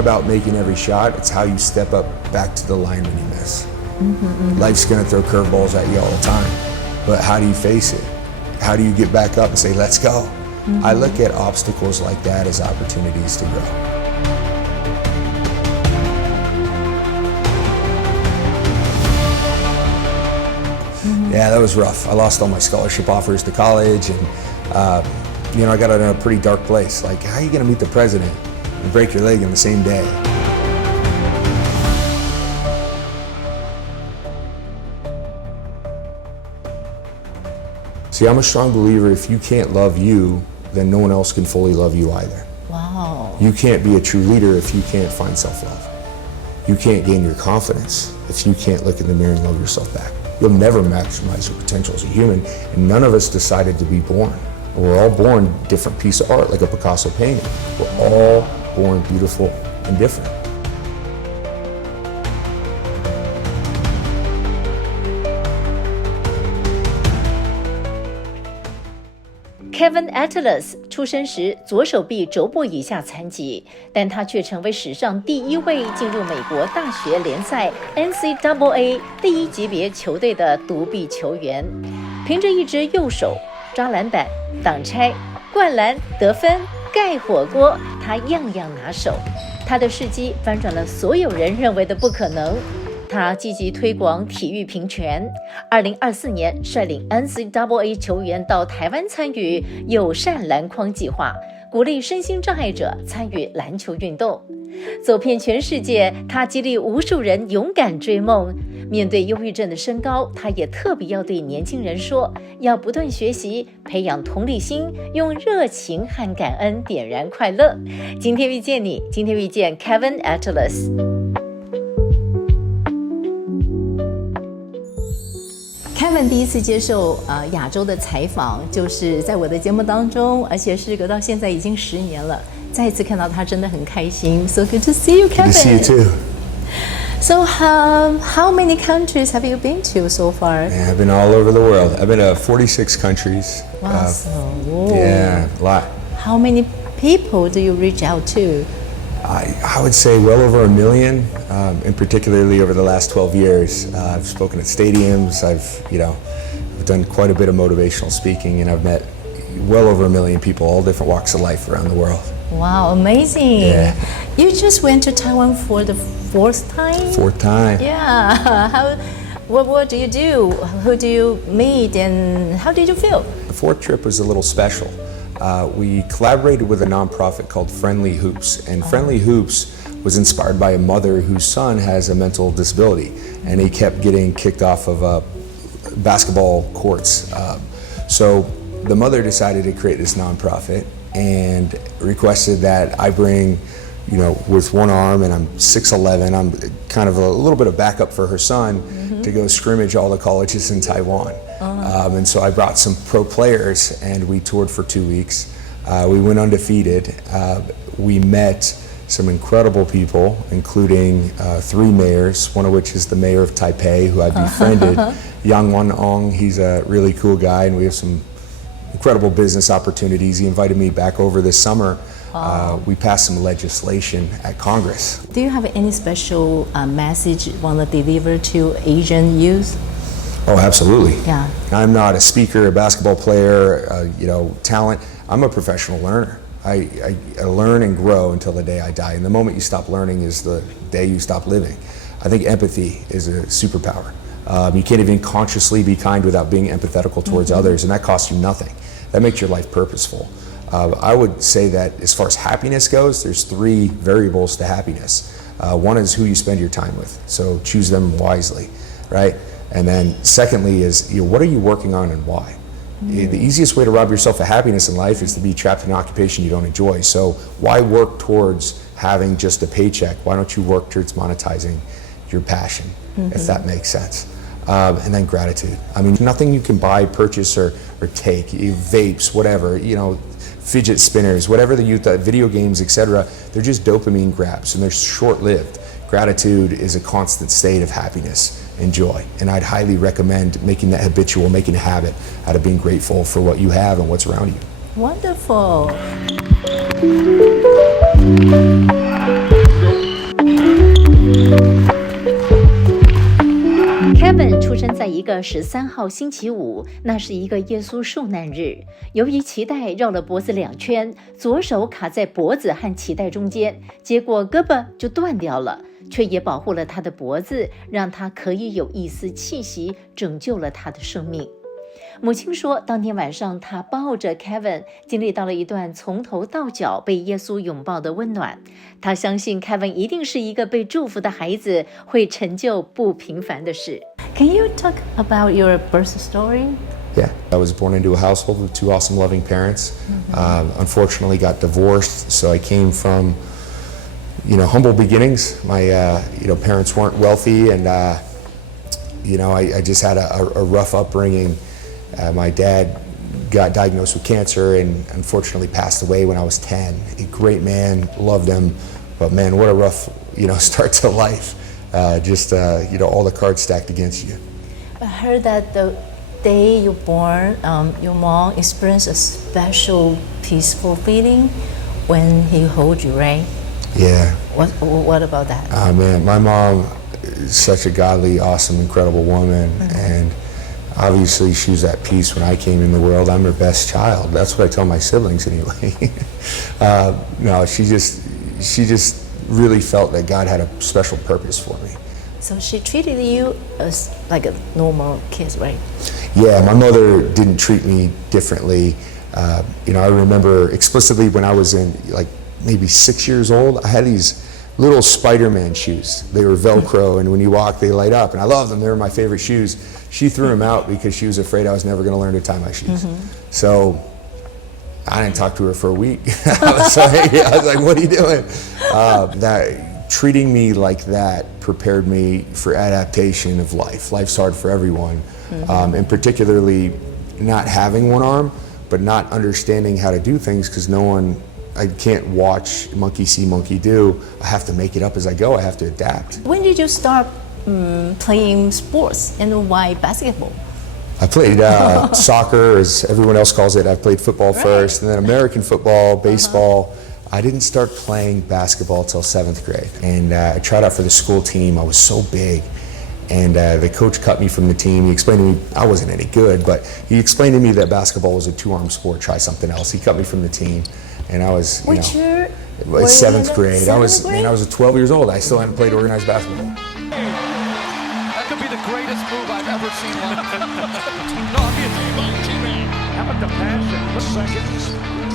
about making every shot. It's how you step up back to the line when you miss. Life's going to throw curveballs at you all the time, but how do you face it? How do you get back up and say, let's go? I look at obstacles like that as opportunities to grow. Yeah, that was rough. I lost all my scholarship offers to college, and I got in a pretty dark place. Like, how are you going to meet the president and break your leg in the same day? See, I'm a strong believer if you can't love you, then no one else can fully love you either. Wow. You can't be a true leader if you can't find self-love. You can't gain your confidence if you can't look in the mirror and love yourself back. You'll never maximize your potential as a human, and none of us decided to be born. We're all born different piece of art, like a Picasso painting. We're all born beautiful and different. Kevin Atlas 出生时左手臂肘部以下残疾，但他却成为史上第一位进入美国大学联赛 NCAA 第一级别球队的独臂球员。凭着一只右手抓篮板、挡拆、灌篮、得分、盖火锅，他样样拿手。他的事迹翻转了所有人认为的不可能。他积极推广体育平权，2024年率领 NCAA 球员到台湾参与友善篮筐计划，鼓励身心障碍者参与篮球运动。走遍全世界，他激励无数人勇敢追梦。面对忧郁症的升高，他也特别要对年轻人说，要不断学习，培养同理心，用热情和感恩点燃快乐。今天遇见你，今天遇见 Kevin Atlas。Kevin 第一次接受亚洲的采访，就是在我的节目当中，而且事隔到现在已经10年了。再一次看到他，真的很开心。So good to see you, Kevin. Good to see you too. So, how many countries have you been to so far? Yeah, I've been all over the world. I've been to 46 countries. Wow, yeah, a lot. How many people do you reach out to? I would say well over 1 million, and particularly over the last 12 years. I've spoken at stadiums. I've done quite a bit of motivational speaking, and I've met well over 1 million people, all different walks of life around the world. Wow, amazing. Yeah. You just went to Taiwan for the 4th time? 4th time. Yeah. What do you do? Who do you meet, and how did you feel? The 4th trip was a little special. We collaborated with a nonprofit called Friendly Hoops, and Friendly Hoops was inspired by a mother whose son has a mental disability, and he kept getting kicked off of basketball courts. So the mother decided to create this nonprofit and requested that I bring, with one arm, and I'm 6'11", I'm kind of a little bit of backup for her son to go scrimmage all the colleges in Taiwan. And so I brought some pro players, and we toured for 2 weeks. We went undefeated. We met some incredible people, including 3 mayors, one of which is the mayor of Taipei, who I befriended, Yang Wan-ong. He's a really cool guy, and we have some incredible business opportunities. He invited me back over this summer. We passed some legislation at Congress. Do you have any special message you want to deliver to Asian youth? Oh, absolutely. Yeah. I'm not a speaker, a basketball player, talent. I'm a professional learner. I learn and grow until the day I die. And the moment you stop learning is the day you stop living. I think empathy is a superpower. You can't even consciously be kind without being empathetical towards others, and that costs you nothing. That makes your life purposeful. I would say that as far as happiness goes, there's 3 variables to happiness. One is who you spend your time with, so choose them wisely, right? And then secondly is, what are you working on and why? The easiest way to rob yourself of happiness in life is to be trapped in an occupation you don't enjoy. So why work towards having just a paycheck? Why don't you work towards monetizing your passion, if that makes sense? And then gratitude. I mean, nothing you can buy, purchase, or take, vapes, whatever, fidget spinners, whatever the youth, video games, etc. They're just dopamine grabs, and they're short-lived. Gratitude is a constant state of happiness and joy, and I'd highly recommend making that habitual, making a habit out of being grateful for what you have and what's around you. Wonderful. 生在一个13号星期五，那是一个耶稣受难日。由于脐带绕了脖子2圈，左手卡在脖子和脐带中间，结果胳膊就断掉了，却也保护了他的脖子，让他可以有一丝气息，拯救了他的生命。母亲说，当天晚上她抱着 Kevin 经历到了一段从头到脚被耶稣拥抱的温暖。她相信 Kevin 一定是一个被祝福的孩子，会成就不平凡的事。Can you talk about your birth story? Yeah, I was born into a household with 2 awesome, loving parents. Unfortunately, got divorced, so I came from, humble beginnings. My, parents weren't wealthy, and I just had a rough upbringing. My dad got diagnosed with cancer and unfortunately passed away when I was 10. A great man, loved him, but man, what a rough, start to life. All the cards stacked against you. I heard that the day you born, your mom experienced a special peaceful feeling when he held you, right? Yeah. What about that? Oh man, my mom is such a godly, awesome, incredible woman, and obviously she was at peace when I came in the world. I'm her best child. That's what I tell my siblings anyway. No, she just really felt that God had a special purpose for me. So she treated you as like a normal kid, right? Yeah, my mother didn't treat me differently. I remember explicitly when I was in maybe 6 years old, I had these little Spider-Man shoes. They were Velcro, and when you walk, they light up, and I loved them. They were my favorite shoes. She threw them out because she was afraid I was never going to learn to tie my shoes. So I didn't talk to her for a week. I was like, what are you doing? Treating me like that prepared me for adaptation of life. Life's hard for everyone, and particularly not having one arm, but not understanding how to do things because I can't watch monkey see, monkey do. I have to make it up as I go. I have to adapt. When did you start playing sports, and why basketball? I played soccer, as everyone else calls it. I played football first, and then American football, baseball. I didn't start playing basketball till 7th grade, and I tried out for the school team. I was so big, and the coach cut me from the team. He explained to me I wasn't any good, but he explained to me that basketball was a 2-arm sport. Try something else. He cut me from the team, and I was, Which year? 7th grade. I was 12 years old. I still hadn't played organized basketball. That could be the greatest move I've ever seen. How about the pass at the second?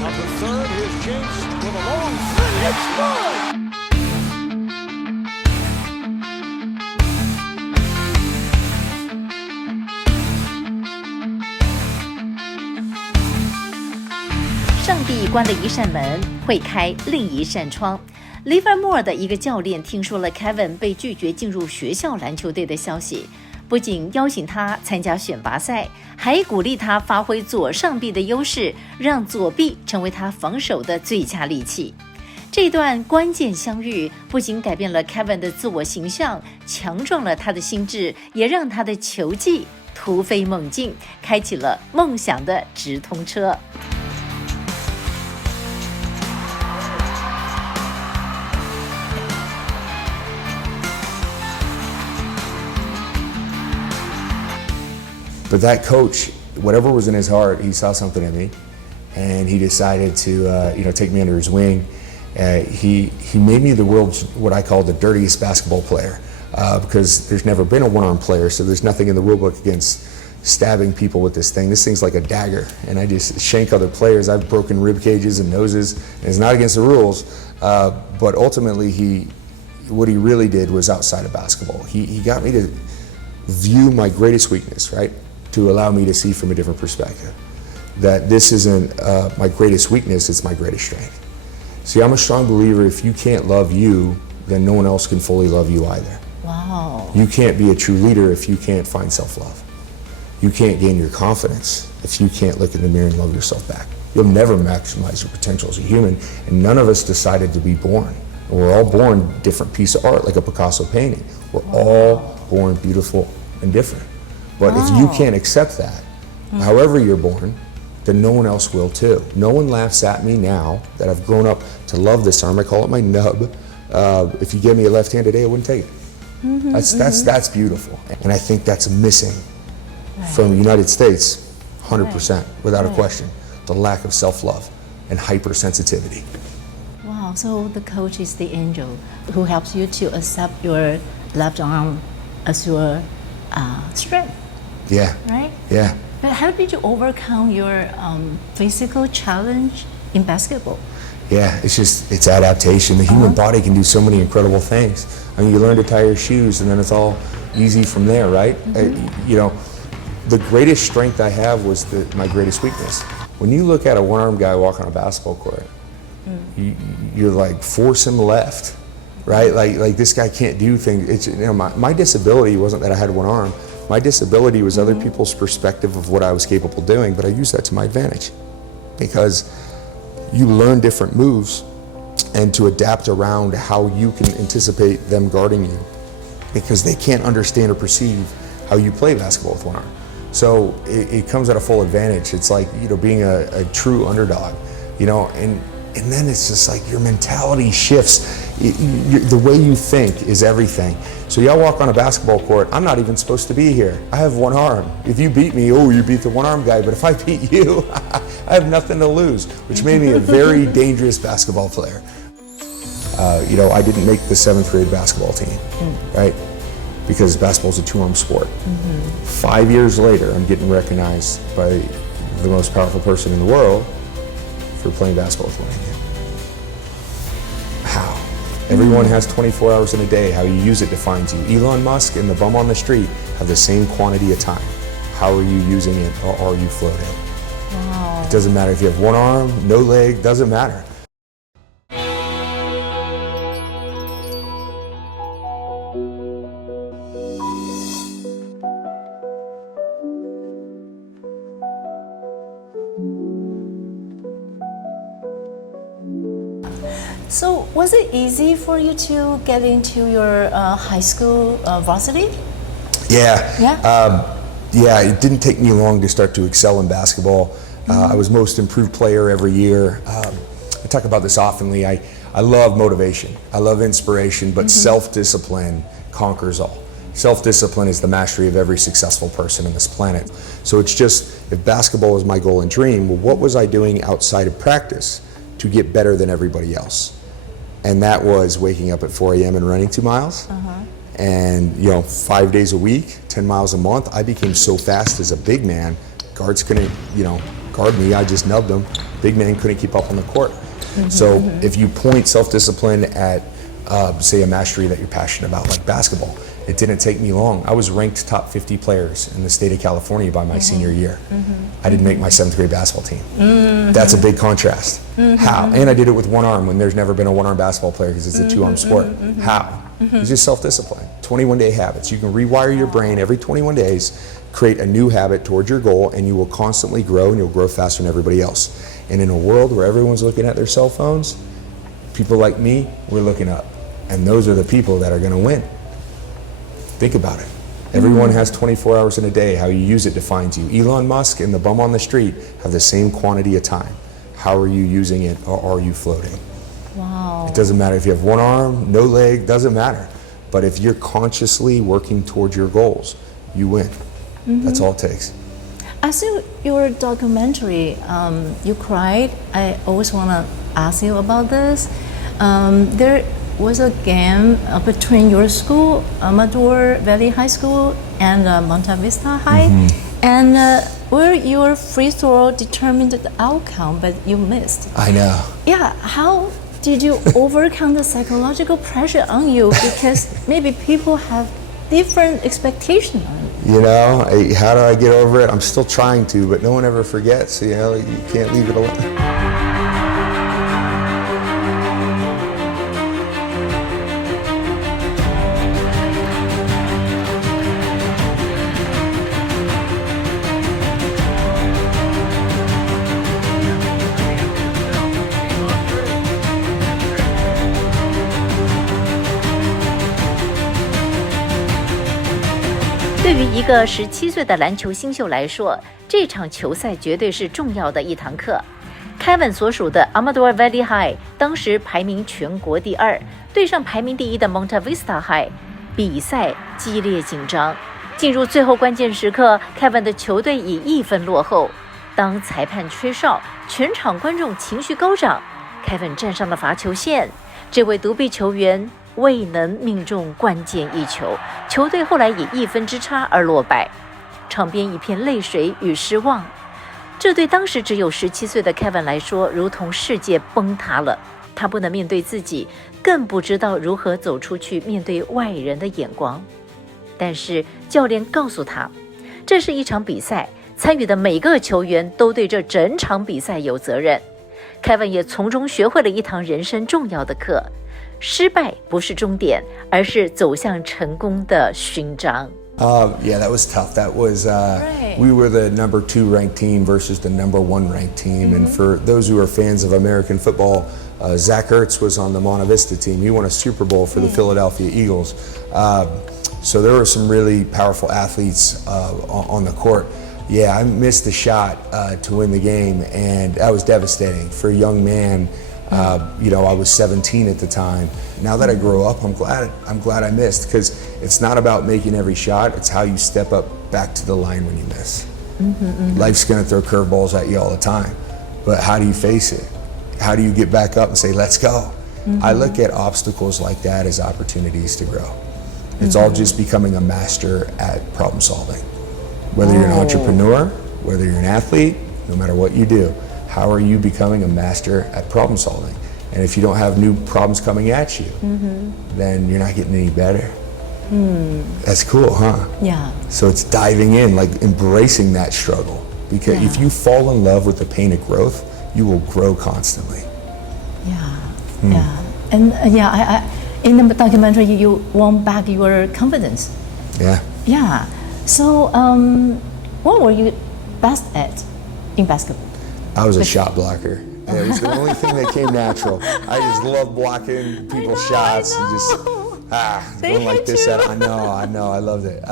On the third, here's James with a long three. It's good! 上帝关了一扇门，会开另一扇窗。Livermore 的一个教练听说了 Kevin 被拒绝进入学校篮球队的消息，不仅邀请他参加选拔赛，还鼓励他发挥左上臂的优势，让左臂成为他防守的最佳利器。这段关键相遇不仅改变了 Kevin 的自我形象，强壮了他的心智，也让他的球技突飞猛进，开启了梦想的直通车。But that coach, whatever was in his heart, he saw something in me, and he decided to, take me under his wing. He made me the world's what I call the dirtiest basketball player, because there's never been a one-arm player, so there's nothing in the rule book against stabbing people with this thing. This thing's like a dagger, and I just shank other players. I've broken rib cages and noses, and it's not against the rules. But ultimately, what he really did was outside of basketball. He got me to view my greatest weakness, right? To allow me to see from a different perspective. That this isn't my greatest weakness, it's my greatest strength. See, I'm a strong believer if you can't love you, then no one else can fully love you either. Wow. You can't be a true leader if you can't find self-love. You can't gain your confidence if you can't look in the mirror and love yourself back. You'll never maximize your potential as a human, and none of us decided to be born. We're all born different piece of art, like a Picasso painting. We're all born beautiful and different. But if you can't accept that, however you're born, then no one else will too. No one laughs at me now that I've grown up to love this arm. I call it my nub. If you gave me a left hand today, I wouldn't take it. That's beautiful, and I think that's missing from the United States, 100%, without a question. The lack of self-love and hypersensitivity. Wow, so the coach is the angel who helps you to accept your left arm as your strength. Yeah. Right? Yeah. But how did you overcome your physical challenge in basketball? Yeah, it's adaptation. The human body can do so many incredible things. I mean, you learn to tie your shoes, and then it's all easy from there, right? The greatest strength I have was my greatest weakness. When you look at a one-armed guy walk on a basketball court, you're like, force him left, right? Like this guy can't do things. It's, my disability wasn't that I had one arm. My disability was other people's perspective of what I was capable of doing, but I used that to my advantage because you learn different moves and to adapt around how you can anticipate them guarding you because they can't understand or perceive how you play basketball with one arm. So it comes at a full advantage. It's like, being a true underdog, and then it's just like your mentality shifts. The way you think is everything. So y'all walk on a basketball court, I'm not even supposed to be here. I have one arm. If you beat me, you beat the one arm guy, but if I beat you, I have nothing to lose, which made me a very dangerous basketball player. I didn't make the 7th grade basketball team, right? Because basketball's a two-arm sport. 5 years later, I'm getting recognized by the most powerful person in the world for playing basketball with one hand. How? Everyone has 24 hours in a day. How you use it defines you. Elon Musk and the bum on the street have the same quantity of time. How are you using it, or are you floating? Wow. It doesn't matter if you have one arm, no leg, doesn't matter. So was it easy for you to get into your high school varsity? Yeah. It didn't take me long to start to excel in basketball. I was most improved player every year. I talk about this oftenly. I love motivation. I love inspiration, but self-discipline conquers all. Self-discipline is the mastery of every successful person on this planet. So it's just, if basketball was my goal and dream, well, what was I doing outside of practice to get better than everybody else? And that was waking up at 4 a.m. and running 2 miles. And 5 days a week, 10 miles a month. I became so fast as a big man, guards couldn't guard me. I just nubbed them. Big man couldn't keep up on the court. So if you point self-discipline at say a mastery that you're passionate about, like basketball, it didn't take me long. I was ranked top 50 players in the state of California by my senior year. I didn't make my 7th grade basketball team. That's a big contrast. How? And I did it with one arm when there's never been a one-arm basketball player because it's a two-arm sport. How? It's just self-discipline. 21-day habits. You can rewire your brain every 21 days, create a new habit towards your goal, and you will constantly grow, and you'll grow faster than everybody else. And in a world where everyone's looking at their cell phones, people like me, we're looking up. And those are the people that are going to win. Think about it. Everyone has 24 hours in a day. How you use it defines you. Elon Musk and the bum on the street have the same quantity of time. How are you using it, or are you floating? Wow. It doesn't matter if you have one arm, no leg, doesn't matter. But if you're consciously working towards your goals, you win. That's all it takes. I saw your documentary, you cried. I always want to ask you about this. There was a game between your school, Amador Valley High School, and Monta Vista High, and where your free throw determined the outcome, but you missed. I know. Yeah, how did you overcome the psychological pressure on you? Because maybe people have different expectations on you. How do I get over it? I'm still trying to, but no one ever forgets. You can't leave it alone.对于一个17岁的篮球新秀来说，这场球赛绝对是重要的一堂课。Kevin 所属的 Amador Valley High 当时排名全国第2，对上排名第1的 Monta Vista High。比赛激烈紧张，进入最后关键时刻，凯文的球队以1分落后。当裁判吹哨，全场观众情绪高涨，凯文站上了罚球线，这位独臂球员未能命中关键一球，球队后来以1分之差而落败，场边一片泪水与失望。这对当时只有17岁的凯文来说，如同世界崩塌了。他不能面对自己，更不知道如何走出去面对外人的眼光。但是教练告诉他，这是一场比赛，参与的每个球员都对这整场比赛有责任。凯文也从中学会了一堂人生重要的课：失败不是终点，而是走向成功的勋章。Yeah, that was tough. That was we were the number 2 ranked team versus the number 1 ranked team. And for those who are fans of American football, Zach Ertz was on the Monta Vista team. He won a Super Bowl for the Philadelphia Eagles. So there were some really powerful athletes on the court. Yeah, I missed the shot to win the game, and that was devastating for a young man. I was 17 at the time. Now that I grow up, I'm glad I missed, because it's not about making every shot. It's how you step up back to the line when you miss. Life's going to throw curveballs at you all the time, but how do you face it? How do you get back up and say, let's go? I look at obstacles like that as opportunities to grow. It's all just becoming a master at problem solving. Whether you're an entrepreneur, whether you're an athlete, no matter what you do, how are you becoming a master at problem solving? And if you don't have new problems coming at you, then you're not getting any better. That's cool, huh? Yeah. So it's diving in, like embracing that struggle. Because if you fall in love with the pain of growth, you will grow constantly. Yeah. And I in the documentary, you won back your confidence. Yeah. So, what were you best at in basketball? I was a shot blocker. It was the only thing that came natural. I just love blocking people's shots and just going like this. I know. I loved it.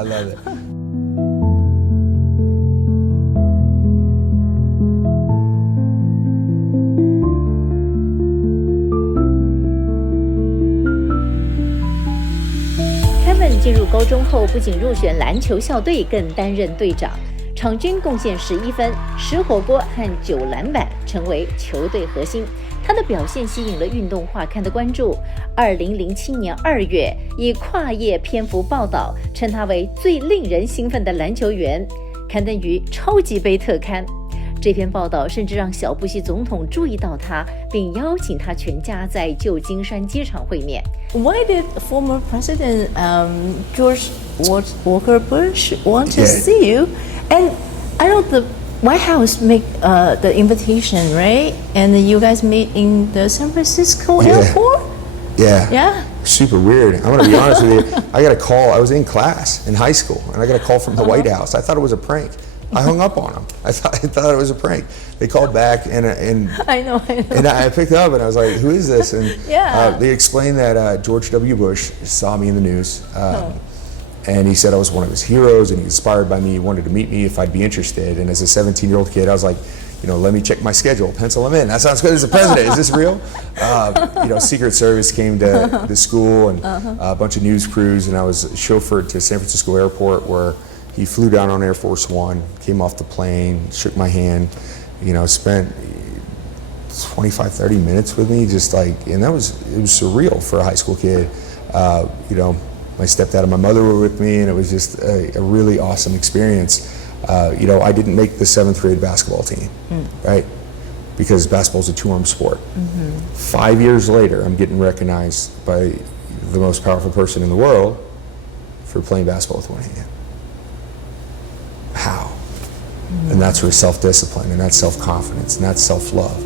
Kevin 进入高中后，不仅入选篮球校队，更担任队长。场均贡献11分、10火锅和9篮板，成为球队核心。他的表现吸引了运动画刊的关注。2007年2月，以跨页篇幅报道，称他为最令人兴奋的篮球员，刊登于《超级杯》特刊。这篇报道甚至让小布希总统注意到他，并邀请他全家在旧金山机场会面。Why did former President George Walker Bush want to see you? And I know the White House make the invitation, right? And you guys meet in the San Francisco airport? Yeah. Super weird. I'm going to be honest with you. I got a call. I was in class in high school, and I got a call from the White House. I thought it was a prank. I hung up on them. I thought it was a prank. They called back, and I know. And I picked up, and I was like, "Who is this?" And they explained that George W. Bush saw me in the news, and he said I was one of his heroes, and he was inspired by me. He wanted to meet me if I'd be interested. And as a 17-year-old kid, I was like, let me check my schedule, pencil him in. That sounds good as the president. Is this real? Secret Service came to the school, and a bunch of news crews, and I was chauffeured to San Francisco Airport, where he flew down on Air Force One, came off the plane, shook my hand, spent 25, 30 minutes with me, and it was surreal for a high school kid. My stepdad and my mother were with me, and it was just a really awesome experience. I didn't make the 7th grade basketball team, right? Because basketball's a two-arm sport. 5 years later, I'm getting recognized by the most powerful person in the world for playing basketball with one hand. How? And that's where self-discipline, and that's self-confidence, and that's self-love.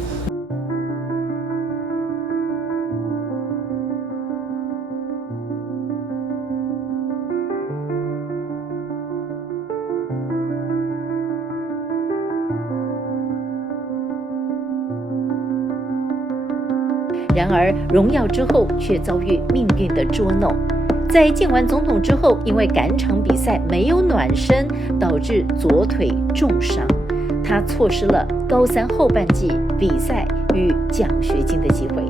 然而，荣耀之后却遭遇命运的捉弄。在见完总统之后，因为赶场比赛没有暖身，导致左腿重伤，他错失了高3后半季比赛与奖学金的机会。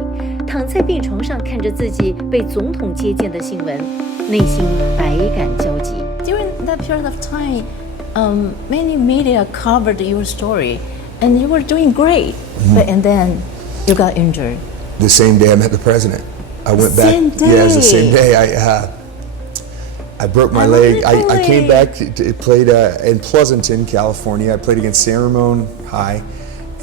躺在病床上看着自己被总统接见的新闻，内心百感交集。During that period of time, many media covered your story, and you were doing great. And then you got injured. The same day I met the president, I went back. Same day. Yeah, it was the same day. I broke my leg. I came back to played in Pleasanton, California. I played against San Ramon High,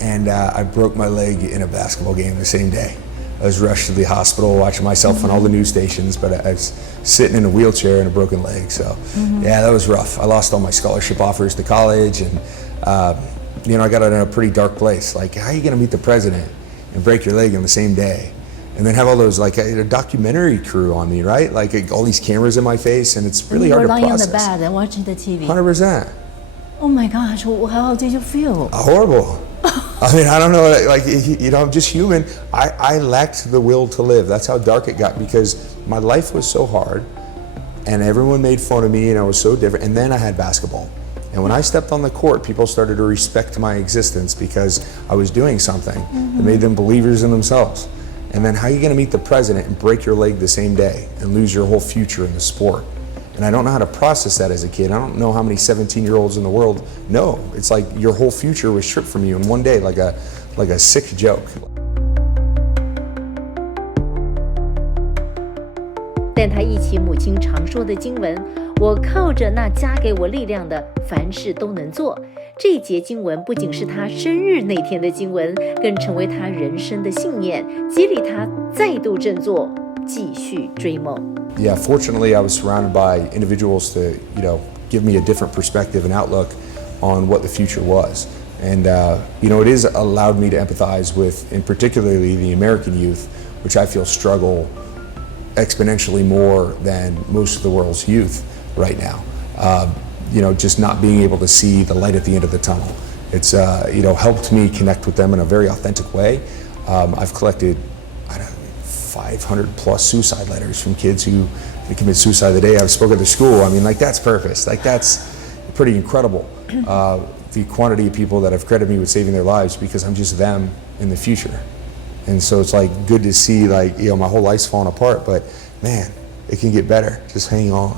and I broke my leg in a basketball game the same day. I was rushed to the hospital, watching myself on all the news stations, but I was sitting in a wheelchair and a broken leg. So, yeah, that was rough. I lost all my scholarship offers to college, and I got in a pretty dark place. Like, how are you going to meet the president and break your leg on the same day? And then have all those, like, a documentary crew on me, right? Like all these cameras in my face, and it's really hard to process. You were lying on the bed and watching the TV. 100%. Oh my gosh, how did you feel? Horrible. I mean, I don't know, like, I'm just human. I lacked the will to live. That's how dark it got, because my life was so hard, and everyone made fun of me, and I was so different. And then I had basketball. And when I stepped on the court, people started to respect my existence because I was doing something that made them believers in themselves. And then how are you going to meet the president and break your leg the same day and lose your whole future in the sport? And I don't know how to process that as a kid. I don't know how many 17-year-olds in the world know. It's like your whole future was stripped from you in one day, like a sick joke. 但他忆起母亲常说的经文，我靠着那加给我力量的，凡事都能做。这一节经文不仅是他生日那天的经文，更成为他人生的信念，激励他再度振作，继续追梦。Yeah, fortunately, I was surrounded by individuals to, give me a different perspective and outlook on what the future was. And, it has allowed me to empathize with, in particularly the American youth, which I feel struggle exponentially more than most of the world's youth right now. Just not being able to see the light at the end of the tunnel. It's, helped me connect with them in a very authentic way. I've collected, 500 plus suicide letters from kids who commit suicide the day I've spoken at their school. I mean, like, that's purpose. Like, that's pretty incredible. The quantity of people that have credited me with saving their lives because I'm just them in the future. And so it's like good to see, like, my whole life's falling apart, but man, it can get better. Just hang on.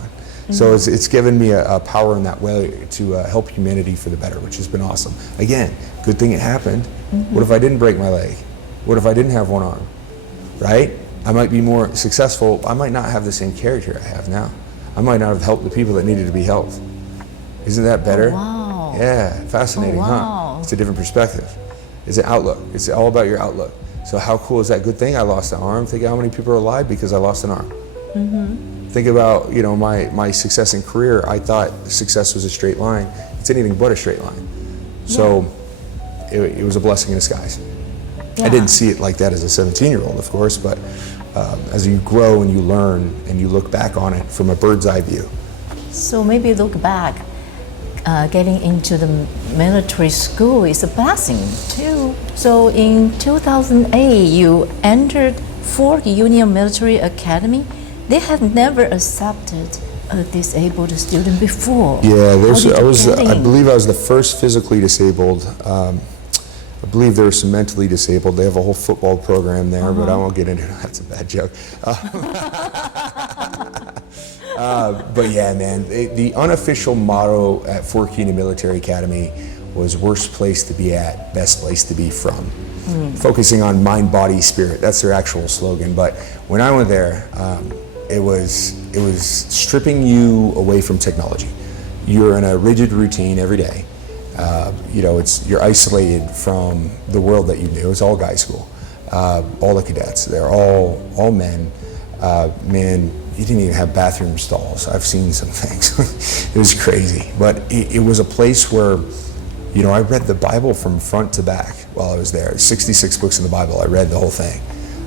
So it's given me a power in that way to help humanity for the better, which has been awesome. Again, good thing it happened. What if I didn't break my leg? What if I didn't have one arm? Right? I might be more successful. I might not have the same character I have now. I might not have helped the people that needed to be helped. Isn't that better? Oh, wow. Yeah, fascinating, wow. huh? It's a different perspective. It's an outlook. It's all about your outlook. So how cool is that? Good thing I lost an arm. Think how many people are alive because I lost an arm. Think about, my success in career. I thought success was a straight line. It's anything but a straight line. So it was a blessing in disguise. I didn't see it like that as a 17-year-old, of course, but as you grow and you learn and you look back on it from a bird's eye view. So maybe look back, getting into the military school is a blessing too. So in 2008, you entered Fort Union Military Academy. They have never accepted a disabled student before. Yeah, I believe I was the first physically disabled. I believe there were some mentally disabled. They have a whole football program there, but I won't get into it. That's a bad joke. But yeah, man, the unofficial motto at Fort Union Military Academy was worst place to be at, best place to be from. Focusing on mind, body, spirit. That's their actual slogan. But when I went there, it was stripping you away from technology. You're in a rigid routine every day. You're isolated from the world that you knew. It's all guy school. All the cadets, they're all men. Man, you didn't even have bathroom stalls. I've seen some things. It was crazy. But it was a place where, I read the Bible from front to back while I was there. 66 books in the Bible. I read the whole thing.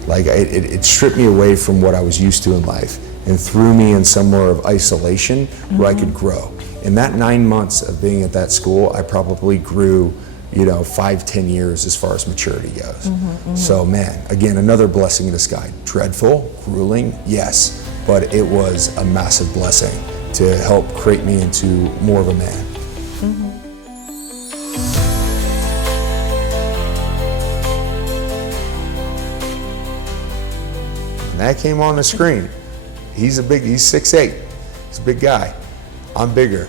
Like, it stripped me away from what I was used to in life and threw me in somewhere of isolation where I could grow. In that 9 months of being at that school, I probably grew, 5-10 years as far as maturity goes. So man, again, another blessing in the sky. Dreadful, grueling, yes, but it was a massive blessing to help create me into more of a man. that came on the screen, he's 6'8", he's a big guy. I'm bigger.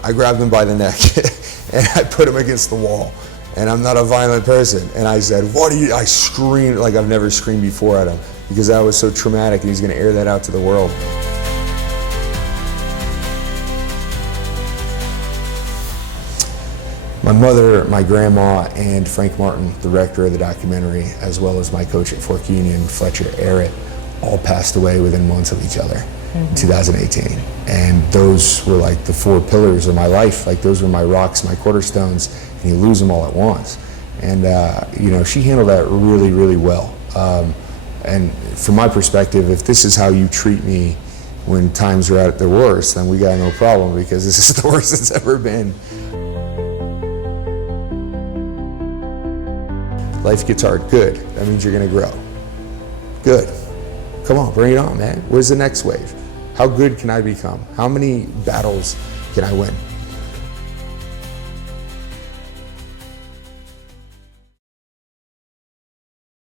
I grabbed him by the neck and I put him against the wall. And I'm not a violent person. And I said, I screamed like I've never screamed before at him because that was so traumatic and he's gonna air that out to the world. My mother, my grandma, and Frank Martin, the director of the documentary, as well as my coach at Fork Union, Fletcher Arrett, all passed away within months of each other in 2018. And those were like the 4 pillars of my life. Like those were my rocks, my cornerstones, and you lose them all at once. And she handled that really, really well. And from my perspective, if this is how you treat me when times are at their worst, then we got no problem because this is the worst it's ever been. Life gets hard. Good. That means you're going to grow. Good. Come on, bring it on, man. Where's the next wave? How good can I become? How many battles can I win?